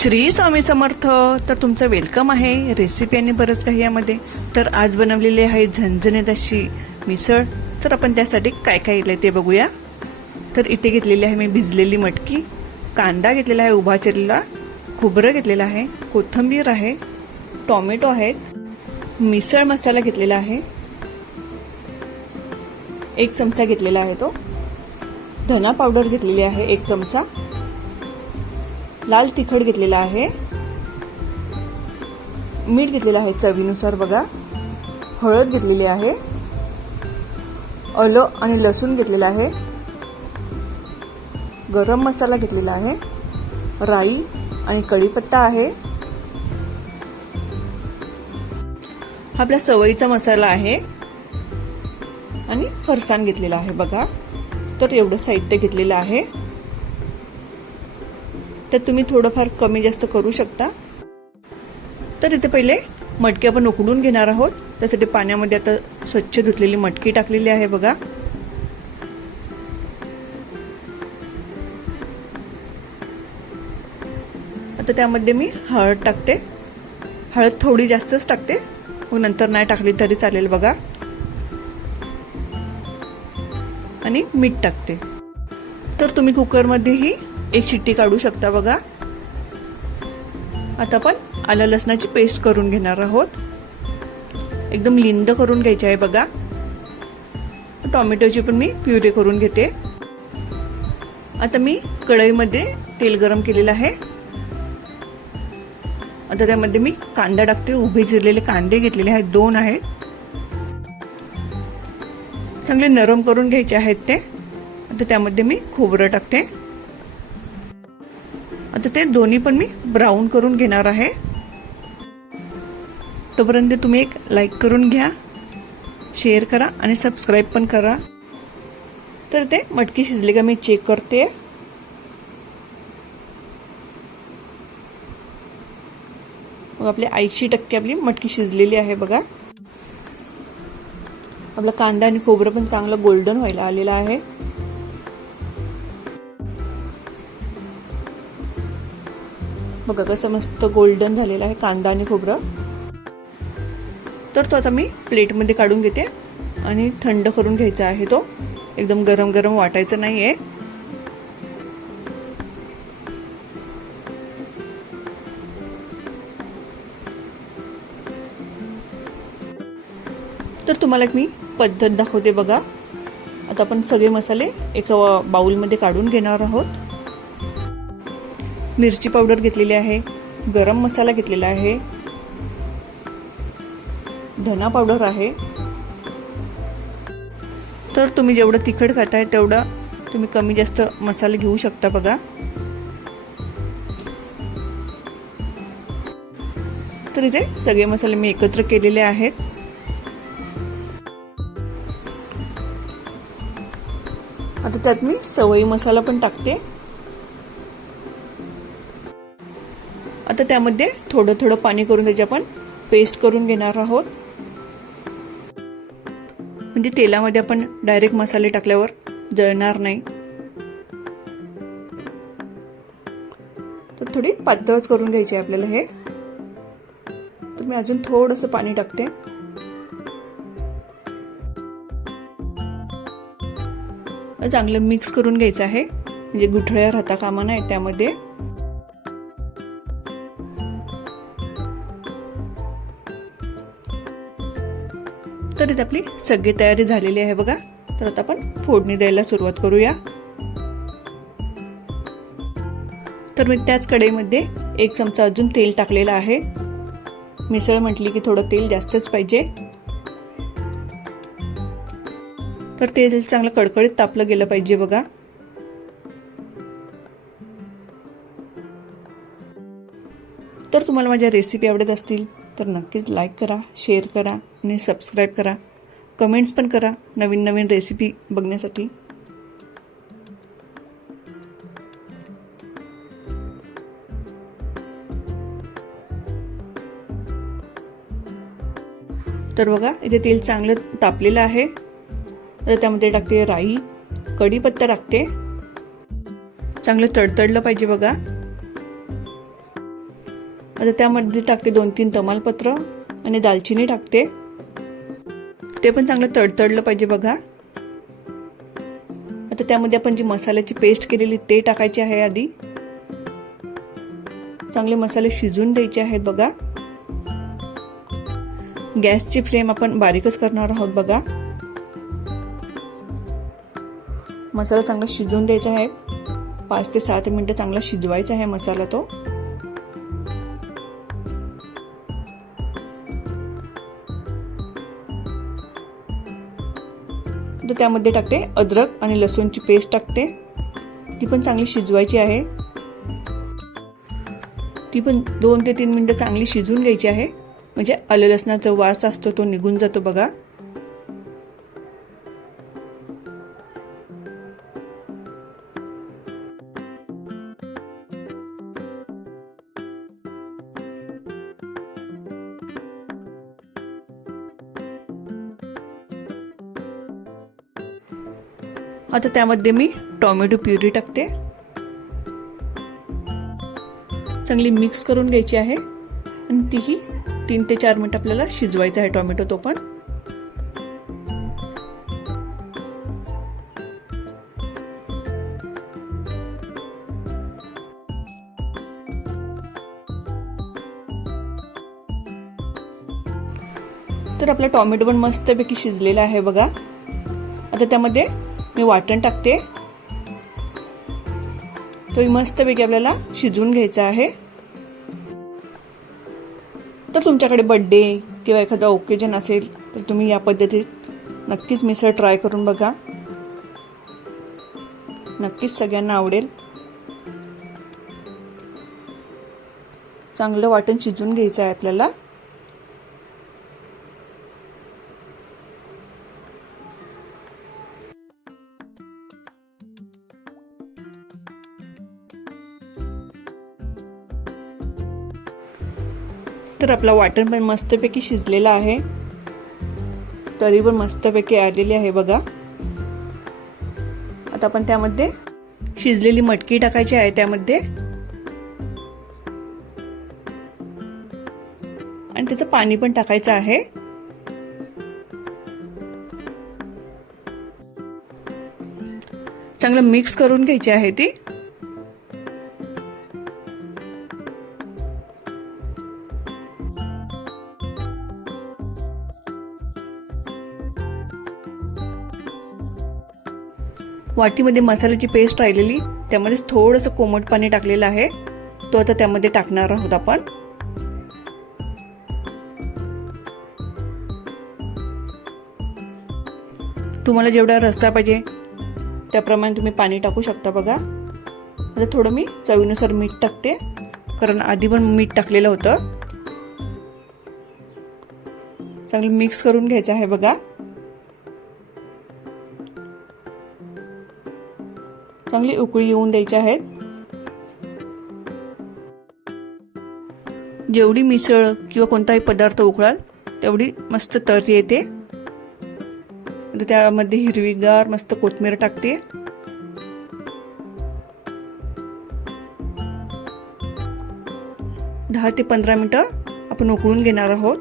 श्री स्वामी समर्थ. तर तुमचं वेलकम आहे रेसिपी आणि बरंच काही यामध्ये. तर आज बनवलेली आहे झणझणीत अशी मिसळ. तर आपण त्यासाठी काय काय घेतलंय ते बघूया. तर इथे घेतलेली आहे मी भिजलेली मटकी, कांदा घेतलेला आहे उभा चिरलेला, खोबरं घेतलेलं आहे, कोथिंबीर आहे, टोमॅटो आहेत, मिसळ मसाला घेतलेला आहे, 1 चमचा घेतलेला आहे तो, धना पावडर घेतलेली आहे 1 चमचा, लाल तिखट घेतलेला आहे, मीठ घेतलेलं आहे चवीनुसार बघा, हळद घेतलेली आहे, आलं आणि लसूण घेतलेला आहे, गरम मसाला घेतलेला आहे, राई आणि कढीपत्ता आहे, आपला सवयीचा मसाला आहे आणि फरसाण घेतलेला आहे बघा. तर एवढं साहित्य घेतलेलं आहे. तर तुम्ही थोडंफार कमी जास्त करू शकता. तर इथे पहिले मटकी आपण उकडून घेणार आहोत. त्यासाठी पाण्यामध्ये आता स्वच्छ धुतलेली मटकी टाकलेली आहे बघा. आता त्यामध्ये मी हळद टाकते. हळद थोडी जास्तच टाकते, मग नंतर नाही टाकली तरी चालेल बघा. आणि मीठ टाकते. तर तुम्ही कुकरमध्येही 1 शिट्टी काढू शकता बघा. आता आपण आलं लसणाची पेस्ट करून घेणार आहोत. एकदम लिंद करून घ्यायची आहे बघा. टोमॅटोची पण मी प्युरे करून घेते. आता मी कढईमध्ये तेल गरम केलेलं आहे. आता त्यामध्ये मी कांदा टाकते. उभे चिरलेले कांदे घेतलेले आहेत, 2 आहेत. चांगले नरम करून घ्यायचे आहेत ते. आता त्यामध्ये मी खोबरं टाकते. आता ते दोन्ही पण मी ब्राऊन करून घेणार आहे. तोपर्यंत तुम्ही एक लाईक करून घ्या, शेअर करा आणि सबस्क्राईब पण करा. तर ते मटकी शिजली का मी चेक करते. मग आपली 80% आपली मटकी शिजलेली आहे बघा. आपला कांदा आणि खोबरं पण चांगलं गोल्डन व्हायला आलेला आहे. बघा कसं मस्त गोल्डन झालेला आहे कांदा आणि खोबरं. तर तो आता मी प्लेटमध्ये काढून घेते आणि थंड करून घ्यायचा आहे. तो एकदम गरम गरम वाटायचा नाहीये. तर तुम्हाला मी पद्धत दाखवते बघा. आता आपण सगळे मसाले एका बाउलमध्ये काढून घेणार आहोत. मिरची पावडर घेतलेली आहे, गरम मसाला घेतलेला आहे, धना पावडर आहे. तर तुम्ही जेवढं तिखट खाताय तेवढा तुम्ही कमी जास्त मसाले घेऊ शकता बघा. तर इथे सगळे मसाले मी एकत्र केलेले आहेत. आता त्यात मी सवयी मसाला पण टाकते. आता त्यामध्ये थोडं थोडं पाणी करून त्याची आपण पेस्ट करून घेणार आहोत. म्हणजे तेलामध्ये आपण डायरेक्ट मसाले टाकल्यावर जळणार नाही. तर थोडी पातळच करून घ्यायची आहे आपल्याला हे. तर मी अजून थोडंसं पाणी टाकते. चांगलं मिक्स करून घ्यायचं आहे, म्हणजे गुठळ्या राहता कामा नये त्यामध्ये. तर इथे आपली सगळी तयारी झालेली आहे बघा. तर आता आपण फोडणी द्यायला सुरुवात करूया. तर मी त्याच कढईमध्ये 1 चमचा अजून तेल टाकलेलं आहे. मिसळ म्हटली की थोडं तेल जास्तच पाहिजे. तर तेल चांगलं कडकडीत तापलं गेलं पाहिजे बघा. तर तुम्हाला माझ्या रेसिपी आवडत असतील तर नक्कीच लाईक करा, शेअर करा आणि सबस्क्राईब करा. कमेंट्स पण करा नवीन नवीन रेसिपी बघण्यासाठी. तर बघा इथे तेल चांगलं तापलेलं आहे. तर त्यामध्ये टाकते राई, कढीपत्ता टाकते. चांगलं तडतडलं पाहिजे बघा. आता त्यामध्ये टाकते 2-3 तमालपत्र आणि दालचिनी टाकते. ते पण चांगलं तडतडलं पाहिजे बघा. आता त्यामध्ये आपण जी मसाल्याची पेस्ट केलेली ते टाकायची आहे. आधी चांगले मसाले शिजून द्यायचे आहेत बघा. गॅसची फ्लेम आपण बारीकच करणार आहोत बघा. मसाला चांगला शिजवून द्यायचा आहे. 5 ते 7 मिनिटं चांगला शिजवायचा आहे मसाला तो. तर त्यामध्ये टाकते अद्रक आणि लसूणची पेस्ट टाकते. ती पण चांगली शिजवायची आहे. ती पण 2 ते 3 मिनिटं चांगली शिजवून घ्यायची आहे. म्हणजे आलं लसणाचा वास असतो तो निघून जातो बघा. आता त्यामध्ये मी टोमॅटो प्युरी टाकते. चांगली मिक्स करून घ्यायची आहे आणि तीही 3 ते 4 मिनिट आपल्याला शिजवायचा आहे टोमॅटो तो पण. तर आपला टोमॅटो पण मस्तपैकी शिजलेला आहे बघा. आता त्यामध्ये मी वाटण टाकते. तो मस्तपैकी आपल्याला शिजवून घ्यायचा आहे. तर तुमच्याकडे बर्थडे किंवा एखादा ओकेजन असेल तर तुम्ही या पद्धतीत नक्कीच मिसळ ट्राय करून बघा. नक्कीच सगळ्यांना आवडेल. चांगलं वाटण शिजवून घ्यायचं आहे आपल्याला. तर आपला वाटण पण मस्तपैकी शिजलेला आहे. तरी पण मस्तपैकी आलेली आहे बघा. आता आपण त्यामध्ये शिजलेली मटकी टाकायची आहे त्यामध्ये आणि त्याचं पाणी पण टाकायचं आहे. चांगलं मिक्स करून घ्यायची आहे ती. वाटीमध्ये मसाल्याची पेस्ट राहिलेली त्यामध्ये थोडंसं कोमट पाणी टाकलेलं आहे. तो आता त्यामध्ये टाकणार आहोत आपण. तुम्हाला जेवढा रस्सा पाहिजे त्याप्रमाणे तुम्ही पाणी टाकू शकता बघा. आता थोडं मी चवीनुसार मीठ टाकते कारण आधी पण मीठ टाकलेलं होतं. चांगलं मिक्स करून घ्यायचं आहे बघा. चांगली उकळी येऊन द्यायची आहेत. जेवढी मिसळ किंवा कोणताही पदार्थ उकळाल तेवढी मस्त तर्री येते. आता त्यामध्ये हिरवीगार मस्त कोथिंबीर टाकते. दहा ते 15 मिनिटं आपण उकळून घेणार आहोत.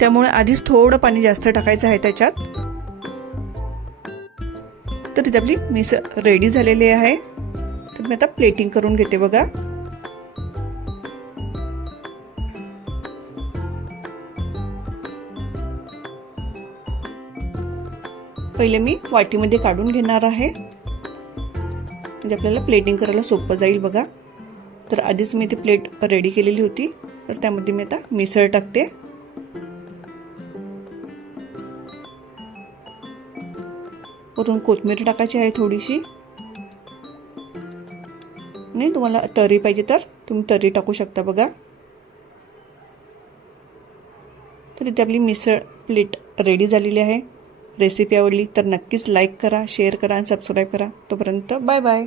त्यामुळे आधीच थोडं पाणी जास्त टाकायचं आहे त्याच्यात. तर तिथे आपली मिसळ रेडी झालेली आहे. तर मी आता प्लेटिंग करून घेते बघा. पहिले मी वाटीमध्ये काढून घेणार आहे म्हणजे आपल्याला प्लेटिंग करायला सोपं जाईल बघा. तर आधीच मी ती प्लेट रेडी केलेली होती. तर त्यामध्ये मी आता मिसळ टाकते. वरून कोथिंबीर टाकायची आहे थोडीशी. नाही तुम्हाला तर्री पाहिजे तर तुम्ही तर्री टाकू शकता बघा. तर इथे आपली मिसळ प्लेट रेडी झालेली आहे. रेसिपी आवडली तर नक्कीच लाईक करा, शेअर करा आणि सबस्क्राईब करा. तोपर्यंत बाय बाय.